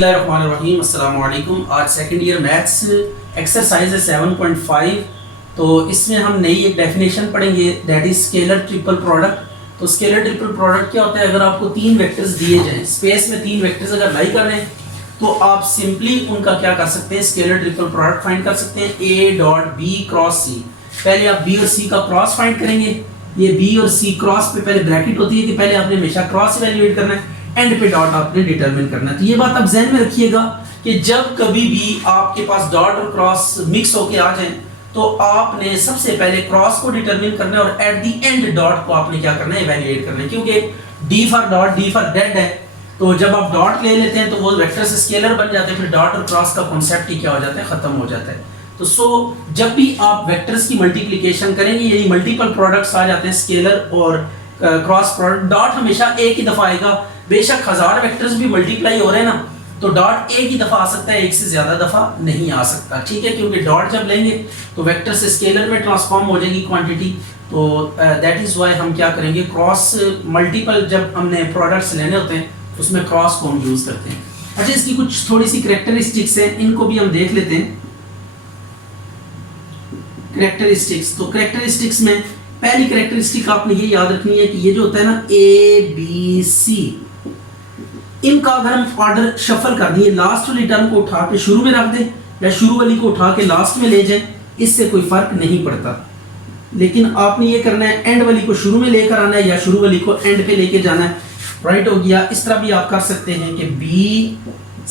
बिस्मिल्लाहिर्रहमानिर्रहीम, अस्सलाम वालेकुम। आज सेकंड ईयर मैथ्स एक्सरसाइज है 7.5। तो इसमें हम नई एक डेफिनेशन पढ़ेंगे, that is scalar triple product. तो स्केलर ट्रिपल प्रोडक्ट क्या होता है? अगर आपको तीन वेक्टर्स दिए जाएं, स्पेस में तीन वेक्टर्स अगर लाई कर रहे हैं तो आप सिंपली उनका क्या कर सकते हैं, स्केलर ट्रिपल प्रोडक्ट फाइंड कर सकते हैं। ए डॉट बी क्रॉस सी, पहले आप बी और सी का क्रॉस फाइंड करेंगे। ये बी और सी क्रॉस पे पहले ब्रैकेट होती है कि पहले आपने हमेशा क्रॉस इवैल्यूएट करना है, एंड पे डॉट आपने डिटरमिन करना है। तो ये बात आप ध्यान में रखिएगा कि जब कभी भी आपके पास डॉट और क्रॉस मिक्स होके आ जाएं तो आपने सबसे पहले क्रॉस को डिटरमिन करना है और एट द एंड डॉट को आपने क्या करना है, इवैल्यूएट करना है। क्योंकि D for dot, D for dead है, तो जब आप डॉट ले लेते हैं तो वो वेक्टर से स्केलर बन जाते हैं, फिर डॉट और क्रॉस का कॉन्सेप्ट ही क्या हो जाता है, खत्म हो जाता है। तो जब भी आप वेक्टर्स की मल्टीप्लिकेशन करेंगे, यानी मल्टीपल प्रोडक्ट्स आ जाते हैं, स्केलर और क्रॉस प्रोडक्ट, डॉट हमेशा एक ही दफा आएगा। बेशक 1000 वेक्टर्स भी मल्टीप्लाई हो रहे हैं ना, तो डॉट एक ही दफा आ सकता है, एक से ज्यादा दफा नहीं आ सकता, ठीक है। क्योंकि डॉट जब लेंगे तो वेक्टर से स्केलर में ट्रांसफॉर्म हो जाएगी क्वांटिटी। तो दैट इज व्हाई हम क्या करेंगे, क्रॉस मल्टीपल जब हमने प्रोडक्ट्स लेने होते हैं उसमें क्रॉस को हम यूज करते हैं। अच्छा, इसकी कुछ थोड़ी सी कैरेक्टरिस्टिक्स हैं, इनको भी हम देख लेते हैं। कैरेक्टरिस्टिक्स, तो कैरेक्टरिस्टिक्स में पहली कैरेक्टरिस्टिक आपने ये याद रखनी है कि ये जो होता है ना, ए बी सी, इनका अगर हम ऑर्डर शफल कर दिए, लास्ट वाली टर्म को उठा के शुरू में रख दें या शुरू वाली को उठा के लास्ट में ले जाएं, इससे कोई फर्क नहीं पड़ता। लेकिन आपने ये करना है, एंड वाली को शुरू में लेकर आना है या शुरू वाली को एंड पे लेके जाना है। राइट हो गया। इस तरह भी आप कर सकते हैं कि बी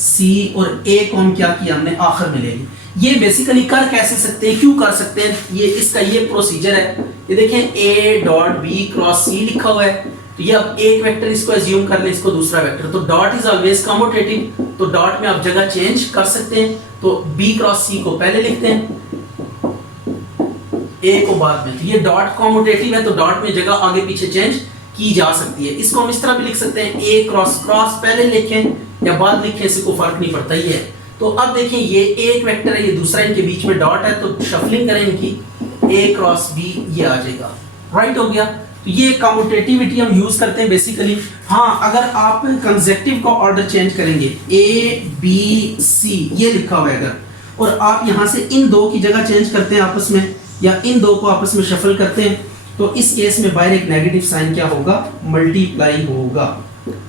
सी और ए को हम क्या किया, हमने आखिर में ले लिया। ये बेसिकली कर कैसे सकते हैं, क्यों कर सकते हैं, ये इसका ये प्रोसीजर है। ये देखें, ए डॉट बी क्रॉस सी लिखा हुआ है, तो ये अब एक वेक्टर इसको एज्यूम कर ले, इसको दूसरा वेक्टर, तो डॉट इज ऑलवेज कम्यूटेटिव, तो डॉट में आप जगह चेंज कर सकते हैं। तो बी क्रॉस सी को पहले लिखते हैं, ए को बाद में। तो ये डॉट कम्यूटेटिव है, तो डॉट में जगह आगे पीछे चेंज की जा सकती है। इसको हम इस तरह भी लिख सकते हैं, ए क्रॉस क्रॉस पहले लिखें या बाद लिखें, इससे कोई फर्क नहीं पड़ता। ये है। तो अब देखें, ये एक वेक्टर है, ये दूसरा, इनके बीच में डॉट है, तो शफलिंग करें इनकी, ए क्रॉस बी ये आ जाएगा। राइट हो गया। तो ये कम्यूटेटिविटी हम यूज करते हैं बेसिकली। हाँ, अगर आप कंसेक्टिव का ऑर्डर चेंज करेंगे, ए बी सी ये लिखा हुआ है अगर, और आप यहाँ से इन दो की जगह चेंज करते हैं आपस में, या इन दो को आपस में शफल करते हैं, तो इस केस में बाहर एक नेगेटिव साइन क्या होगा, मल्टीप्लाई होगा।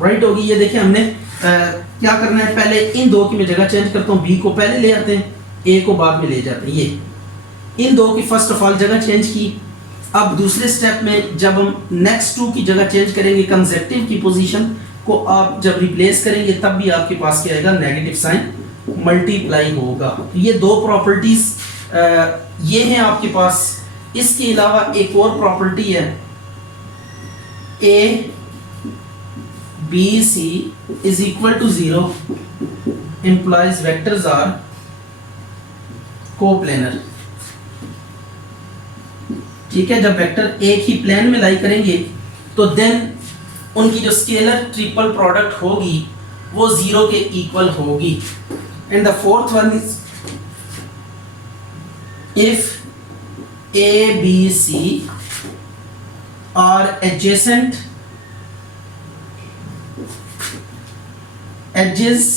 राइट होगी। ये देखिए, हमने क्या करना है, पहले इन दो की मैं जगह चेंज करता हूँ, बी को पहले ले आते हैं, ए को बाद में ले जाते हैं। ये इन दो की फर्स्ट ऑफ ऑल जगह चेंज की। अब दूसरे स्टेप में जब हम नेक्स्ट टू की जगह चेंज करेंगे, कंसेक्टिव की पोजीशन को आप जब रिप्लेस करेंगे, तब भी आपके पास क्या आएगा, नेगेटिव साइन, मल्टीप्लाई होगा। तो ये दो प्रॉपर्टीज ये हैं आपके पास। इसके अलावा एक और प्रॉपर्टी है, A B C is equal to 0 implies vectors are coplanar. ठीक है, जब वेक्टर एक ही प्लेन में लाई करेंगे तो देन उनकी जो स्केलर ट्रिपल प्रोडक्ट होगी वो 0 के इक्वल होगी। And the fourth one is if A, B, C are adjacent edges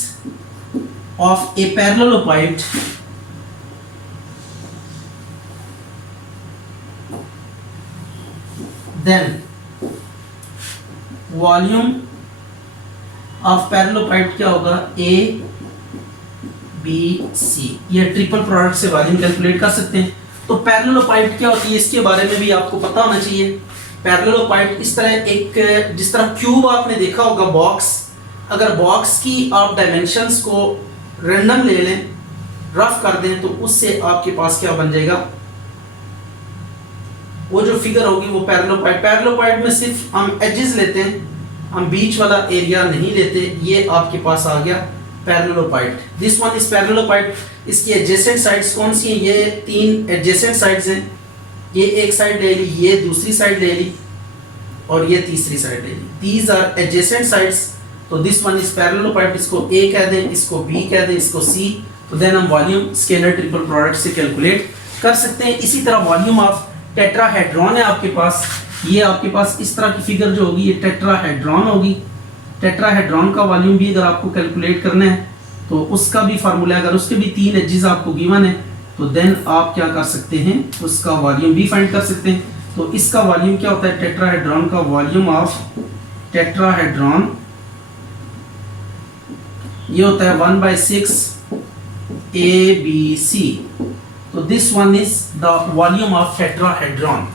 of a paralleloid, then volume of paralleloid क्या होगा, A, B, C। ये ट्रिपल प्रोडक्ट से वॉल्यूम कैलकुलेट कर सकते हैं। तो पैरेललोपाइड क्या होती है, इसके बारे में भी आपको पता होना चाहिए। पैरेललोपाइड इस तरह एक, जिस तरह क्यूब आपने देखा होगा बॉक्स, अगर बॉक्स की आप डायमेंशंस को रैंडम ले लें, रफ कर दें, तो उससे आपके पास क्या बन जाएगा, वो जो फिगर होगी वो पैरेललोपाइड। पैरेललोपाइड में सिर्फ हम एजेस लेते हैं, हम बीच वाला एरिया नहीं लेते। ये आपके पास आ गया parallelepiped. This one is parallelepiped. इसकी एडजेसेंट साइड्स कौन सी हैं, ये तीन एडजेसेंट साइड्स हैं। ये एक साइड ले ली, ये दूसरी साइड ले ली, और ये तीसरी साइड ले ली। These are adjacent sides. तो दिस वन इज पैरेललोपाइड। इसको ए कह दें, इसको बी कह दें, इसको सी। तो देन हम वॉल्यूम स्केलर ट्रिपल प्रोडक्ट से कैलकुलेट कर सकते हैं। इसी तरह वॉल्यूम ऑफ टेट्राहेड्रॉन है आपके पास, ये आपके पास इस तरह की फिगर जो होगी ये टेट्राहेड्रॉन होगी। टेट्राहेड्रॉन का वॉल्यूम भी अगर आपको कैलकुलेट करना है तो उसका भी फार्मूला, अगर उसके भी 3 एजेस आपको गिवन है तो देन आप क्या कर सकते हैं, उसका वॉल्यूम भी फाइंड कर सकते हैं। तो इसका वॉल्यूम क्या होता है, टेट्राहेड्रॉन का वॉल्यूम ऑफ टेट्राहेड्रॉन ये होता है 1/6 ABC। तो this one is the volume of tetrahedron.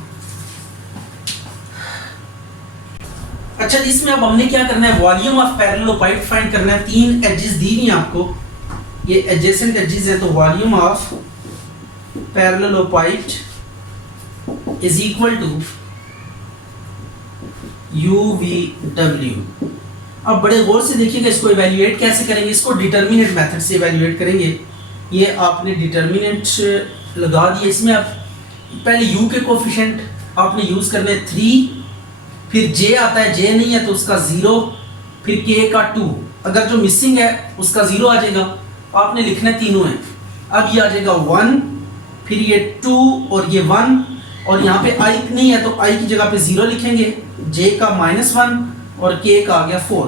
अच्छा, इसमें अब हमने क्या करना है, वॉल्यूम ऑफ पैरेललोपाइड फाइंड करना है। 3 एजेस दी हुई हैं आपको, ये एडजेसेंट एजेस है, तो volume of parallelepiped is equal to UVW। अब बड़े गौर से देखिएगा, इसको इवैल्यूएट कैसे करेंगे, इसको डिटर्मिनेंट मेथड से इवैल्यूएट करेंगे। ये आपने डिटर्मिनेंट लगा दिए, इसमें आप पहले u के कोफिशिएंट आपने यूज करने 3, फिर j आता है, j नहीं है तो उसका 0, फिर k का 2, अगर जो मिसिंग है उसका 0 आ जाएगा। आपने लिखना है तीनों है। अब ये आ जाएगा 1, फिर ये 2 और ये 1, और यहाँ पे i नहीं है तो i की जगह पे 0 लिखेंगे, j का -1 और k का आ गया 4।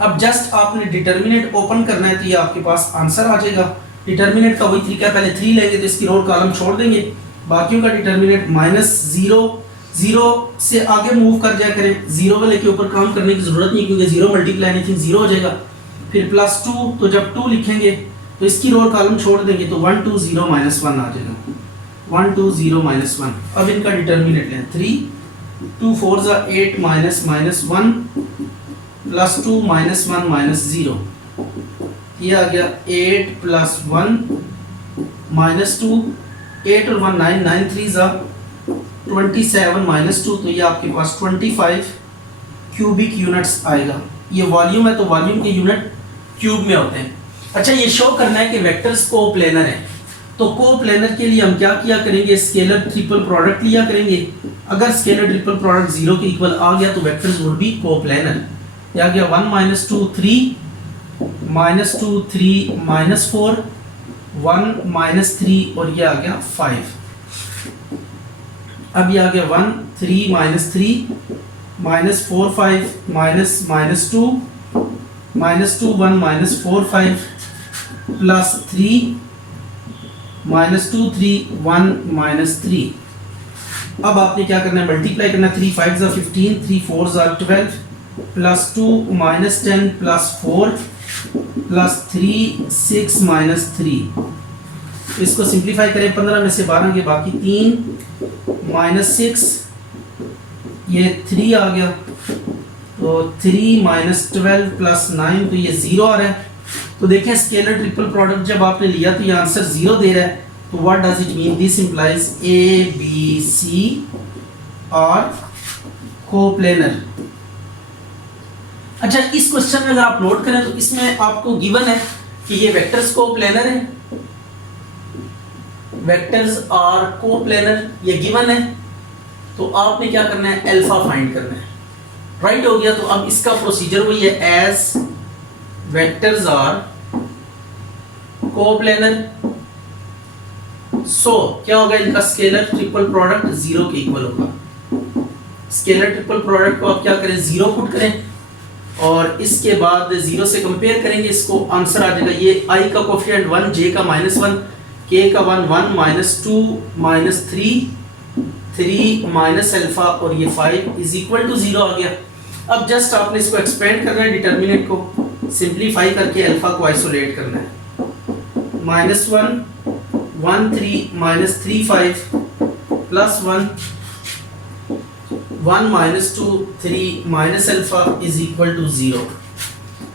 अब जस्ट आपने डिटर्मिनेंट ओपन करना है तो ये आपके पास आंसर आ जाएगा। डिटर्मिनेंट का वही तरीका है, पहले 3 लेंगे तो इसकी रो कॉलम छोड़ देंगे, बाकियों का डिटर्मिनेंट -0 0 से आगे मूव कर जाया करें, 0 वाले के ऊपर काम करने की जरूरत नहीं क्योंकि 0 मल्टीप्लाई एनीथिंग 0 हो जाएगा। फिर +2, तो जब 2 लिखेंगे तो इसकी रो कॉलम छोड़ देंगे तो 1 2 0 -1 आ जाएगा, 1 2 0 -1। अब इनका डिटर्मिनेंट लें 3, 2 4 8 -1 +2 -1 -0, ये आ गया 8 + 1 -2, 8 और 1 9 9 3 27 -2, तो ये आपके पास 25 क्यूबिक यूनिट्स आएगा। ये वॉल्यूम है तो वॉल्यूम के यूनिट क्यूब में होते हैं। अच्छा, ये शो करना है कि वेक्टर्स कोप्लेनर हैं, तो कोप्लेनर के लिए हम क्या किया करेंगे, स्केलर ट्रिपल प्रोडक्ट लिया करेंगे। अगर स्केलर ट्रिपल प्रोडक्ट 0 के इक्वल आ गया तो वेक्टर्स वुड बी कोप्लेनर। ये आ गया 1 -2 3 -2 3 -4 1 -3 और ये आ गया 5। अब ये आ गया 1 3 -3 -4 5 -2 -2 1 -4 5 +3 -2 3 1 -3। अब आपने क्या करना है, मल्टीप्लाई करना है, 3 5 15 3 4 12 +2 -10 +4 +3 6 -3। इसको सिंप्लीफाई करें, 15 में से 12 के बाकी 3 -6, ये 3 आ गया, तो 3 -12 + 9, तो ये 0 आ रहा है। तो देखें स्केलर ट्रिपल प्रोडक्ट जब आपने लिया तो ये आंसर 0 दे रहा है। तो what does it mean, this implies ABC और कोप्लेनर। अच्छा, इस क्वेश्चन में अगर आप नोट करें तो इसमें आपको गिवन है कि ये वेक्टर्स कोप्लेनर है, वेक्टर्स आर कोप्लेनर, ये गिवन है। तो आपने क्या करना है, अल्फा फाइंड करना है। राइट हो गया, तो अब इसका प्रोसीजर वही है, एज वेक्टर्स आर कोप्लेनर, सो क्या होगा, इनका स्केलर ट्रिपल प्रोडक्ट 0 के इक्वल होगा। स्केलर ट्रिपल प्रोडक्ट को आप क्या करें, 0 पुट करें और इसके बाद 0 से कंपेयर करेंगे, इसको आंसर आ जाएगा। ये i का कोफिशिएंट 1, j का -1, k का 1 1 -2 -3 3 अल्फा और ये 5 इज इक्वल टू 0 आ गया। अब जस्ट आपने इसको एक्सपेंड करना है, डिटर्मिनेंट को सिंप्लीफाई करके अल्फा को आइसोलेट करना है। -1 1 3 -3 5 +1 1 -2 3 अल्फा इज इक्वल टू 0।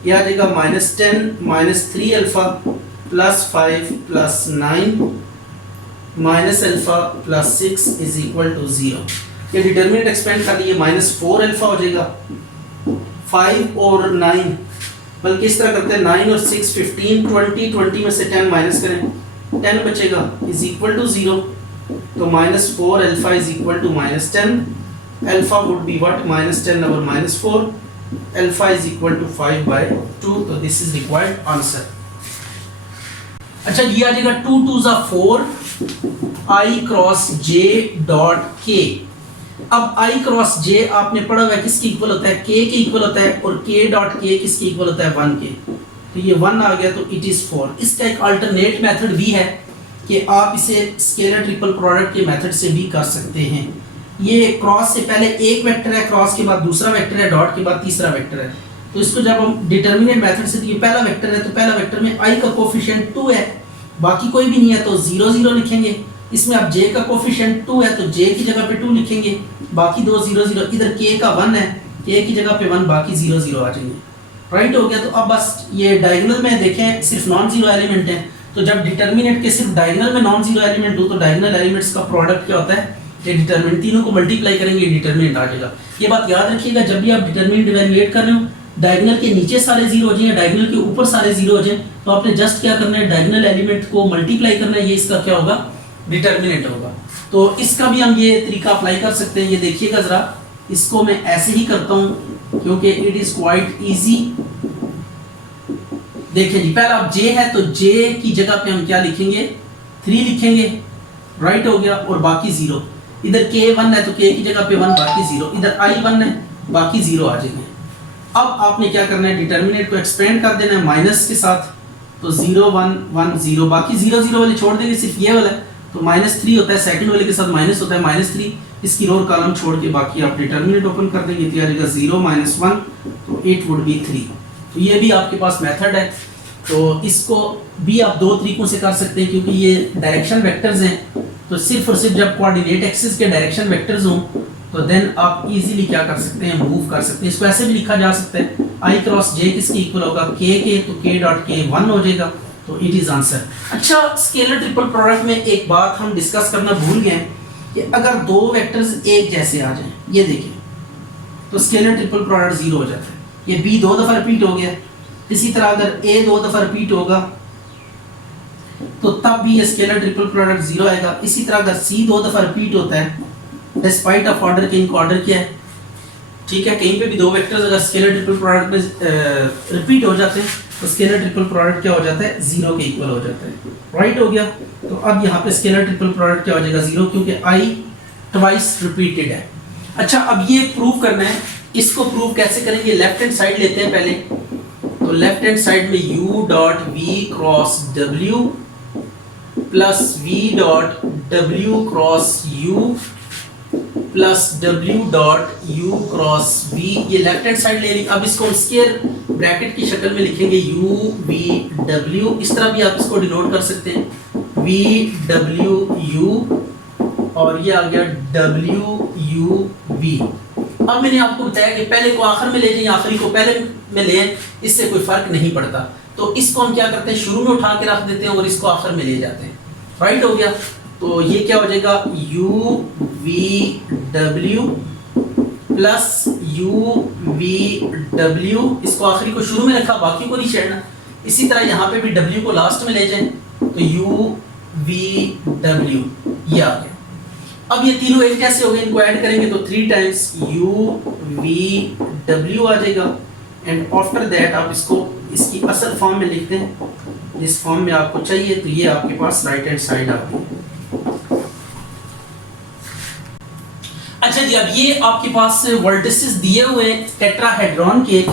ये आ जाएगा -10 -3 alpha +5 +9 alpha +6 is equal to 0। ये डिटर्मिनेंट एक्सपेंड कर दिए, -4 अल्फा हो जाएगा, 5 और 9, बल्कि इस तरह करते हैं 9 और 6 15 20 में से 10 माइनस करें, 10 बचेगा इज इक्वल टू 0। तो -4 alpha is equal to -10, alpha would be what, -10 over -4, alpha is equal to 5/2। तो दिस इज रिक्वायर्ड आंसर। अच्छा, ये आ जाएगा 2 2 4 I cross J dot K। अब I क्रॉस J आपने पढ़ा हुआ है किसके इक्वल होता है, K के इक्वल होता है, और K डॉट K किसके इक्वल होता है, 1 के। तो ये 1 आ गया, तो इट इज़ 4। इसका एक अल्टरनेट मेथड भी है कि आप इसे स्केलर ट्रिपल प्रोडक्ट के मेथड से भी कर सकते हैं। ये क्रॉस से पहले एक वेक्टर है, क्रॉस के बाद दूसरा वेक्टर है, डॉट के बाद तीसरा वेक्टर है। तो इसको जब हम डिटर्मिनेंट मेथड से, तो ये पहला वेक्टर है, तो पहला वेक्टर में i का कोफिशिएंट 2 है, बाकी कोई भी नहीं है, तो 0 0 लिखेंगे। इसमें अब j का कोफिशिएंट 2 है, तो j की जगह पे 2 लिखेंगे, बाकी दो 0 0। इधर k का 1 है, k की जगह पे 1, बाकी 0 0 आ जाएंगे। राइट हो गया। तो अब बस ये डायगोनल में देखें सिर्फ नॉन जीरो एलिमेंट है, तो जब डिटर्मिनेंट के सिर्फ डायगोनल में नॉन जीरो एलिमेंट हो तो डायगोनल एलिमेंट्स का प्रोडक्ट क्या होता है, ये डिटर्मिनेंट, तीनों को मल्टीप्लाई करेंगे, डिटर्मिनेंट आ जाएगा। ये बात याद रखिएगा, जब भी आप डिटर्मिनेंट इवैल्यूएट कर रहे हो, डायगोनल के नीचे सारे जीरो हो जाएं, डायगोनल के ऊपर सारे जीरो हो जाएं, तो आपने जस्ट क्या करना है, डायगोनल एलिमेंट को मल्टीप्लाई करना है, ये इसका क्या होगा, डिटर्मिनेंट होगा। तो इसका भी हम ये तरीका अप्लाई कर सकते हैं। ये देखिएगा जरा, इसको मैं ऐसे ही करता हूँ क्योंकि इट इज क्वाइट इजी। देखिए जी, पहला अब j है, तो j की जगह पे हम क्या लिखेंगे, 3 लिखेंगे। राइट हो गया, और बाकी 0। इधर k 1 है, तो k की जगह पे 1, बाकी 0। इधर i 1 है, बाकी 0 आ जाएंगे। अब आपने क्या करना है, डिटर्मिनेंट को एक्सपेंड कर देना है माइनस के साथ, तो 0 1 1 0, बाकी 0 0 वाले छोड़ देंगे, सिर्फ ये वाला, तो -3 होता है, सेकंड वाले के साथ माइनस होता है, -3। इसकी रो कॉलम छोड़ के बाकी आप डिटर्मिनेंट ओपन कर देंगे, तो आ जाएगा 0 -1, तो इट वुड बी 3। तो ये भी आपके पास मेथड है, तो इसको भी आप दो तरीकों से कर सकते हैं, क्योंकि ये डायरेक्शन वेक्टर्स हैं। तो सिर्फ और सिर्फ जब कोऑर्डिनेट एक्सिस के डायरेक्शन वेक्टर्स हों, तो देन आप इजीली क्या कर सकते हैं, मूव कर सकते हैं। इसको ऐसे भी लिखा जा सकता है, i क्रॉस j किसके इक्वल होगा, k के, तो k डॉट k 1 हो जाएगा, तो इट इज आंसर। अच्छा, स्केलर ट्रिपल प्रोडक्ट में एक बात हम डिस्कस करना भूल गए कि अगर दो वेक्टर्स एक जैसे आ जाएं, ये देखें, तो स्केलर ट्रिपल प्रोडक्ट 0 हो जाता है। ये b 2 दफा रिपीट हो गया, इसी तरह अगर a 2 दफा रिपीट होगा तो तब भी ये स्केलर ट्रिपल प्रोडक्ट 0 आएगा। इसी तरह अगर c 2 दफा रिपीट होता है, डिस्पाइट ऑफ ऑर्डर के, इनका ऑर्डर क्या है, ठीक है, कहीं पे भी दो वेक्टर्स अगर स्केलर ट्रिपल प्रोडक्ट में रिपीट हो जाते हैं, तो स्केलर ट्रिपल प्रोडक्ट क्या हो जाता है, 0 के इक्वल हो जाता है। राइट हो गया। तो अब यहाँ पे स्केलर ट्रिपल प्रोडक्ट क्या हो जाएगा, 0, क्योंकि i ट्वाइस रिपीटेड है। अच्छा, अब ये प्रूव करना है, इसको प्रूव कैसे करेंगे, लेफ्ट हैंड साइड लेते हैं पहले। तो लेफ्ट हैंड साइड में u dot v cross w plus v dot w cross u plus w dot u cross v, ये लेफ्ट हैंड साइड ले ली। अब इसको हम स्क्वायर ब्रैकेट की शक्ल में लिखेंगे u v w, इस तरह भी आप इसको डिनोट कर सकते हैं, v w u, और ये आ गया w u v। अब मैंने आपको बताया कि पहले को आखिर में ले जाएं, आखिरी को पहले में ले, इससे कोई फर्क नहीं पड़ता। तो इसको हम क्या करते हैं, शुरू में उठा के रख देते हैं और इसको आखिर में ले जाते हैं। राइट हो गया। तो ये क्या हो जाएगा, u v w plus u v w, इसको आखिरी को शुरू में रखा, बाकी को नहीं छेड़ना। इसी तरह यहाँ पे भी w को लास्ट में ले जाएं, तो u v w, ये आ गया। अब ये तीनों एक कैसे हो गए, इनको ऐड करेंगे तो 3 टाइम्स u v w आ जाएगा। एंड आफ्टर दैट आप इसको इसकी असल फॉर्म में लिखते हैं, जिस फॉर्म में आपको चाहिए। तो ये आपके पास राइट हैंड साइड आ गई। अच्छा जी, अब ये आपके पास वर्टिसेस दिए हुए टेट्राहेड्रॉन के,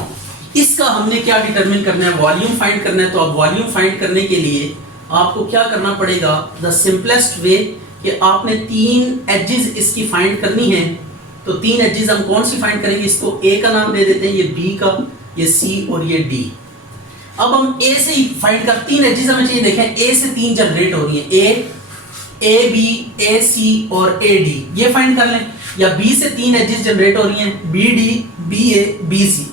इसका हमने क्या डिटरमिन करना है, वॉल्यूम फाइंड करना है। तो अब वॉल्यूम फाइंड करने के लिए आपको क्या करना पड़ेगा, द सिंपलेस्ट वे कि आपने 3 एजेस इसकी फाइंड करनी है। तो 3 एजेस हम कौन सी फाइंड करेंगे, इसको A का नाम दे देते हैं, ये B का, ये C और ये D। अब हम A से ही फाइंड कर, 3 एजेस हमें चाहिए। देखें, A से 3 जनरेट हो रही है, A B A C और A D, ये फाइंड कर लें। या B से 3 एजेस जनरेट हो रही हैं, B D B A B C,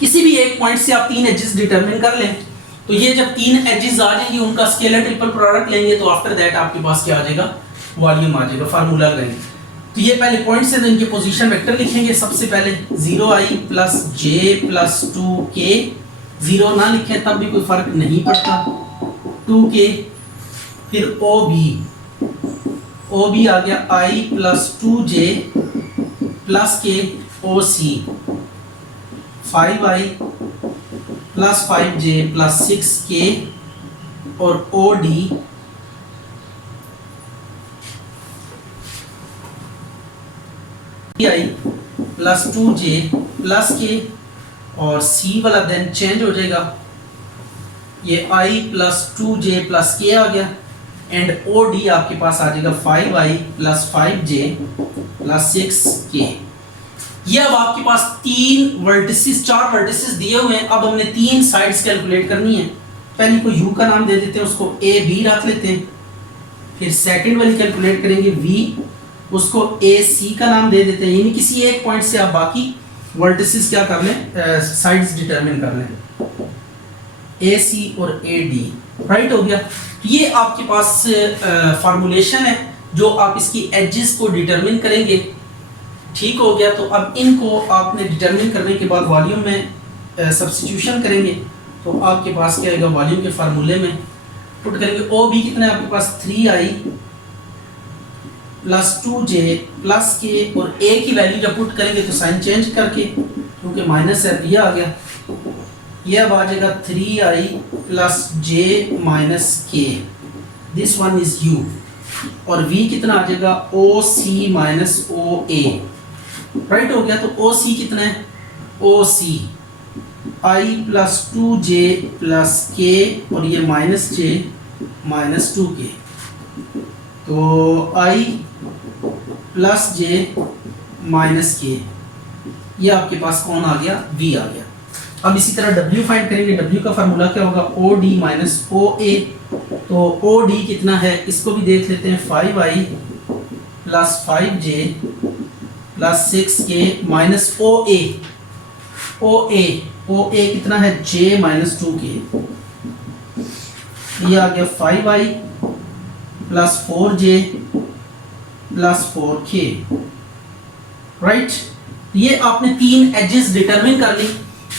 किसी भी एक पॉइंट से आप 3 एजेस डिटरमिन कर लें। तो ये जब 3 एजेस आ जाएंगी, उनका स्केलर ट्रिपल प्रोडक्ट लेंगे, तो आफ्टर दैट आपके पास क्या आ जाएगा, वॉल्यूम आ जाएगा, फार्मूला लगाएंगे। तो ये पहले पॉइंट से इनके पोजीशन वेक्टर लिखेंगे। सबसे पहले 0i plus j plus 2k, 0 ना लिखें तब भी कोई फर्क नहीं पड़ता, 2k, फिर OB आ गया i plus 2j plus k OC, 5i plus 5j plus 6k, और OD i plus 2j plus k, और C वाला देन चेंज हो जाएगा, ये i plus 2j plus k आ गया एंड OD आपके पास आ जाएगा 5i plus 5j plus 6k। ये अब आपके पास चार वर्टिसेस दिए हुए हैं। अब हमने तीन साइड्स कैलकुलेट करनी है। पहले को u का नाम दे देते हैं, उसको a b रख लेते हैं। फिर सेकंड वाली कैलकुलेट करेंगे v, उसको a c का नाम दे देते हैं। यानी किसी एक पॉइंट से आप बाकी वर्टिसेस क्या कर लें, साइड्स डिटरमिन कर लें, ए सी और ए डी। राइट हो गया। ये आपके पास फार्मूलेशन है जो आप इसकी एजेस को डिटरमिन करेंगे। ठीक हो गया। तो अब इनको आपने डिटरमिन करने के बाद वॉल्यूम में सब्स्टिट्यूशन करेंगे तो आपके पास क्या आएगा, वॉल्यूम के फार्मूले में पुट करेंगे। ओ बी कितना है आपके पास 3i plus 2j plus k, और a की वैल्यू जब पुट करेंगे तो साइन चेंज करके, क्योंकि माइनस है ये आ गया, ये अब आ जाएगा 3i plus j minus k, this one is u, और v कितना आ जाएगा oc माइनस oa। राइट हो गया। तो oc कितना है, oc i plus 2j plus k, और ये माइनस j माइनस 2k, तो i plus j minus k, ये आपके पास कौन आ गया, v आ गया। अब इसी तरह w फाइंड करेंगे। w का फार्मूला क्या होगा, od माइनस oa। तो od कितना है, इसको भी देख लेते हैं, 5i plus 5j plus 6k minus oa। oa कितना है, j माइनस 2k, ये आ गया 5i plus 4j plus 4k। Right, ये आपने तीन एजेस डिटरमिन कर ली।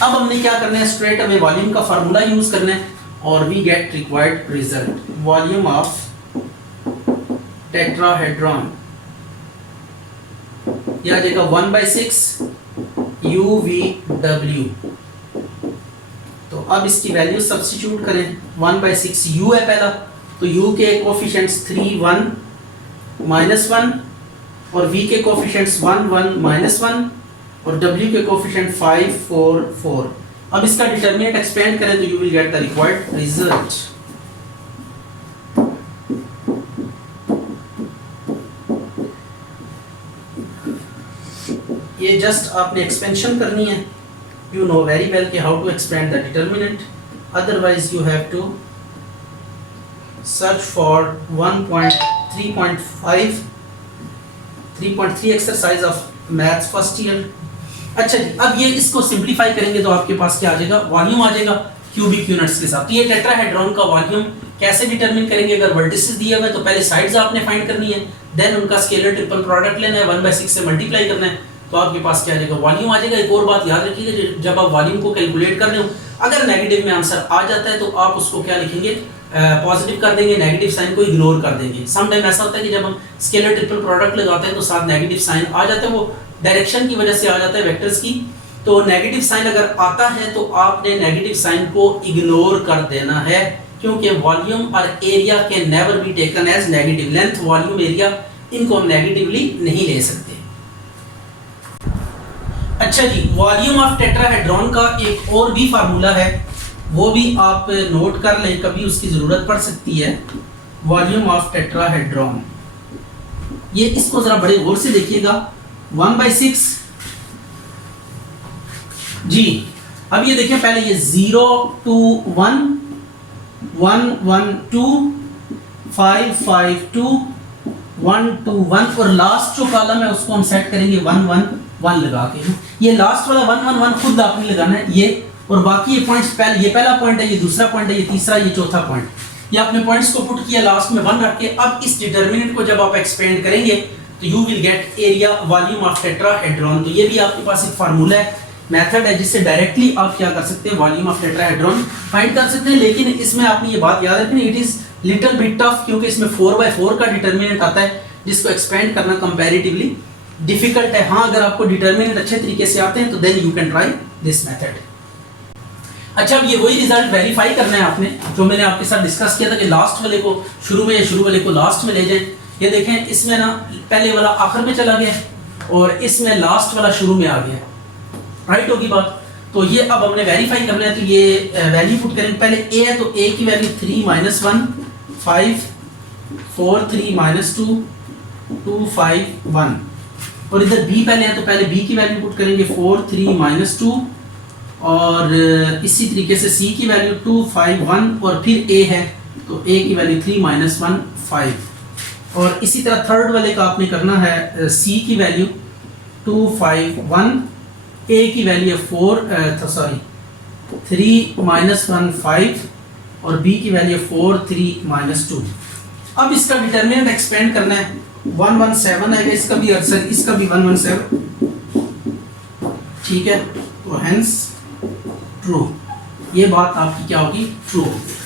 अब हमने क्या करना है, स्ट्रेट अवे वॉल्यूम का फार्मूला यूज करना है और we get required result. Volume of tetrahedron यह आ जाएगा 1/6 UVW। तो अब इसकी वैल्यू सब्स्टिट्यूट करें। 1/6 U है पहला, तो U के कोफिशिएंट्स 3 1 -1, और V के कोफिशिएंट्स 1 1 -1, और W के कोफिशिएंट 5 4 4। अब इसका डिटरमिनेंट एक्सपेंड करें तो you will get the required result. ये जस्ट आपने एक्सपेंशन करनी है। यू नो वेरी वेल कि how to expand the determinant, otherwise you have to search for 3.3 exercise of maths first year. अच्छा जी, अब ये इसको सिंपलीफाई करेंगे तो आपके पास क्या आ जाएगा, वॉल्यूम आ जाएगा क्यूबिक यूनिट्स के साथ। तो ये टेट्राहेड्रॉन का वॉल्यूम कैसे डिटरमिन करेंगे, अगर वर्टिसेस दिए हुए तो पहले साइड्स आपने फाइंड करनी है, देन उनका स्केलर ट्रिपल प्रोडक्ट लेना है, 1/6 से मल्टीप्लाई करना है, तो आपके पास क्या आ जाएगा, वॉल्यूम आ जाएगा। एक और बात याद रखिएगा, जब आप वॉल्यूम को कैलकुलेट कर रहे हो, अगर नेगेटिव में आंसर आ जाता है तो आप उसको क्या लिखेंगे, पॉजिटिव कर देंगे, नेगेटिव साइन को इग्नोर कर देंगे। सम टाइम ऐसा होता है कि जब हम स्केलर ट्रिपल प्रोडक्ट लगाते हैं तो साथ नेगेटिव साइन आ जाता है, वो डायरेक्शन की वजह से आ जाता है वेक्टर्स की। तो नेगेटिव साइन अगर आता है तो आपने नेगेटिव साइन को इग्नोर कर देना है, क्योंकि वॉल्यूम और area can never be taken as negative. Length, volume, area, इनको हम नेगेटिवली नहीं ले सकते। अच्छा जी, वॉल्यूम ऑफ टेट्राहेड्रॉन का एक और भी फार्मूला है, वो भी आप नोट कर लें, कभी उसकी जरूरत पड़ सकती है। वॉल्यूम ऑफ टेट्राहेड्रॉन, ये इसको जरा बड़े गौर से देखिएगा। 1/6 जी। अब ये देखिए, पहले ये 0 2 1 1 1 2 5 5 2 1 2 1, और लास्ट जो कॉलम है उसको हम सेट करेंगे 1 1 1 लगा के। ये लास्ट वाला 1 1 1 खुद आपने लगाना है ये, और बाकी ये पॉइंट्स, पहले ये पहला पॉइंट है, ये दूसरा पॉइंट है, ये तीसरा, ये चौथा पॉइंट, ये आपने पॉइंट्स को पुट किया लास्ट में 1 रख के। अब इस डिटरमिनेंट को जब आप एक्सपेंड करेंगे तो you will get area volume of tetrahedron. तो ये भी आपके पास एक फार्मूला है, मेथड है, जिससे डायरेक्टली आप क्या कर सकते हैं, वॉल्यूम ऑफ टेट्राहेड्रॉन फाइंड कर सकते हैं। लेकिन इसमें आपने ये बात याद रखनी, it is little bit tough, क्योंकि इसमें 4/4 का डिटरमिनेंट आता है, जिसको एक्सपेंड करना कंपैरेटिवली डिफिकल्ट है। हाँ, अगर आपको डिटरमिनेंट अच्छे तरीके से आते हैं तो then you can try this method. अच्छा, अब ये वही रिजल्ट वेरीफाई करना है आपने, जो मैंने आपके साथ डिस्कस किया था कि लास्ट वाले को शुरू में या शुरू वाले को लास्ट में ले जाएं। ये देखें, इसमें ना पहले वाला आखिर में चला गया और इसमें लास्ट वाला शुरू में आ गया। राइट होगी बात। तो ये अब हमने वेरीफाई करना है, तो ये वैल्यू पुट करेंगे। पहले ए है तो ए की वैल्यू 3 माइनस 1 5 4 3 माइनस 2 2 5 1, और इधर बी पहले है तो पहले बी की वैल्यू पुट करेंगे 4 3 माइनस 2, और इसी तरीके से सी की वैल्यू 2 5 1, और फिर ए है तो ए की वैल्यू 3 माइनस 1 5, और इसी तरह थर्ड वाले का आपने करना है सी की वैल्यू 2 5 1, ए की वैल्यू है 3 माइनस 1 5, और बी की वैल्यू 4 3 माइनस 2। अब इसका डिटर्मिनेंट एक्सपेंड करना है, 117 है, इसका भी आंसर, इसका भी 117, ठीक है, तो हेंस ट्रू, ये बात आपकी क्या होगी, ट्रू होगी।